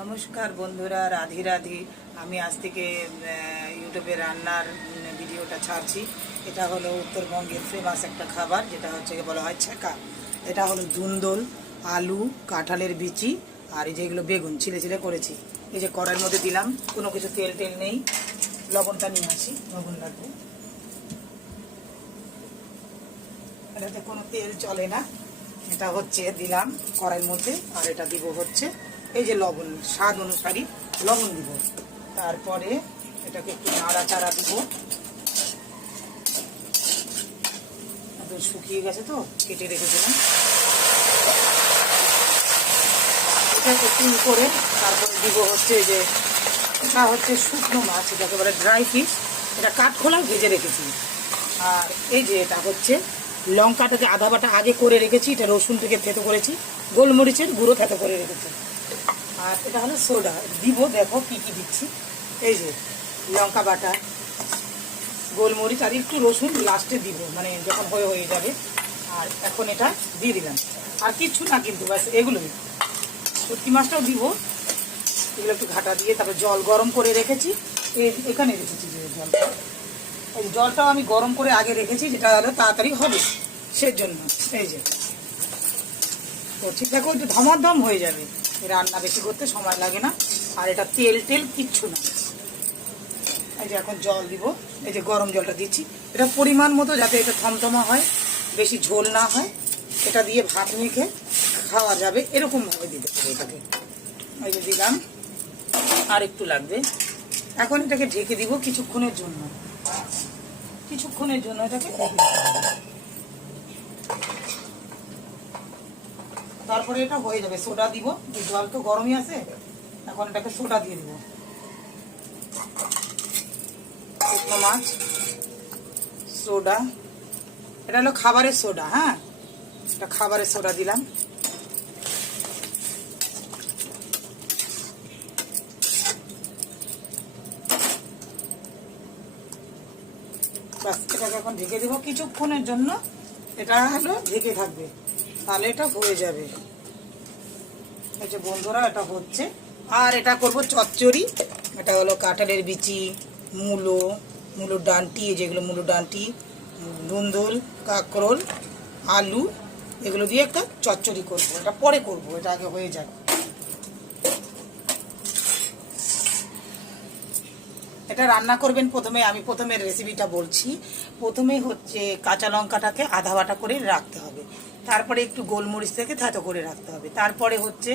নমস্কার বন্ধুরা, রাধে রাধে। আমি আজ থেকে ইউটিউবে রান্নার ভিডিওটা ছাড়ছি। এটা হলো উত্তরবঙ্গের ফেমাস একটা খাবার, যেটা হচ্ছে বলা হয় ছ্যাঁকা। এটা হলো ধুন্দল, আলু, কাঁঠালের বিচি আর এই যেগুলো বেগুন ছিলে ছিলে করেছি। এই যে কড়াইয়ের মধ্যে দিলাম, কোনো কিছু তেল টেল নেই। লবণটা নিয়ে আসি, লবণ লাগবে। এটাতে কোনো তেল চলে না। এটা হচ্ছে দিলাম কড়াইয়ের মধ্যে, আর এটা দিব হচ্ছে এই যে লবণ, স্বাদ অনুসারী লবণ দিব। তারপরে এটাকে একটু নাড়াচাড়া দিব। শুকিয়ে গেছে তো, কেটে রেখেছিলাম। এটা একটু করে তারপরে দিব হচ্ছে যে এটা হচ্ছে শুকনো মাছ, যাকে বলে ড্রাই ফিশ। এটা কাঠখোলা ভেজে রেখেছি। আর এই যে এটা হচ্ছে লঙ্কাটাকে আধা বাটা আগে করে রেখেছি। এটা রসুন থেকে থেতো করেছি, গোলমরিচের গুঁড়ো থেতো করে রেখেছি। আর এটা হলো সোডা দিব। দেখো কি কি দিচ্ছি। এই যে লঙ্কা বাটা, গোলমরিচ আর একটু রসুন লাস্টে দিব, মানে যখন হয়ে যাবে। আর এখন এটা দিয়ে দিলাম, আর কিচ্ছু না কিন্তু, ব্যাস এগুলোই। শুটকি মাছটাও দিব, এগুলো একটু ঘাটা দিয়ে। তারপর জল গরম করে রেখেছি, এখানে রেখেছি যে জলটা। এই জলটাও আমি গরম করে আগে রেখেছি, যেটা হলো তাড়াতাড়ি হবে সেজন্য। এই যে তো ঠিক দেখো, একটু ধমাধম হয়ে যাবে। রান্না বেশি করতে সময় লাগে না, আর এটা তেল টেল কিচ্ছু না। এই যে এখন জল দিব, এই যে গরম জলটা দিচ্ছি। এটা পরিমাণ মতো, যাতে এটা থমথমা হয়, বেশি ঝোল না হয়। এটা দিয়ে ভাত মেখে খাওয়া যাবে, এরকমভাবে দিতে হবে এটাকে। এই যে দিলাম, আর একটু লাগবে। এখন এটাকে ঢেকে দিব কিছুক্ষণের জন্য। এটাকে ঢেকে দিতে হবে। তারপরে এটা হয়ে যাবে। সোডা দিব, জল তো গরমই আছে। এখন এটাকে সোডা দিয়ে দিব। শুকনো মাছ, সোডা, এটা হলো খাবারের সোডা। হ্যাঁ, এটা খাবারের সোডা দিলাম। বাস, এটাকে এখন ঢেকে দেবো কিছুক্ষণের জন্য। এটা হলো ঢেকে থাকবে, তাহলে এটা হয়ে যাবে। এই যে বন্ধুরা, এটা হচ্ছে। আর এটা করব চচ্চড়ি। এটা হলো কাঁঠালের বিচি, মুলোর ডাঁটি, যেগুলো মুলোর ডাঁটি, ধুন্দুল, কাঁকরোল, আলু, এগুলো দিয়ে একটা চচ্চড়ি করব। এটা পরে করব, এটা আগে হয়ে যাক। এটা রান্না করবেন প্রথমে, আমি প্রথমে রেসিপিটা বলছি। প্রথমে হচ্ছে কাঁচা লঙ্কাটাকে আধা বাটা করে রাখতে হবে। তারপরে একটু গোলমরিচ থেকে থেতো করে রাখতে হবে। তারপরে হচ্ছে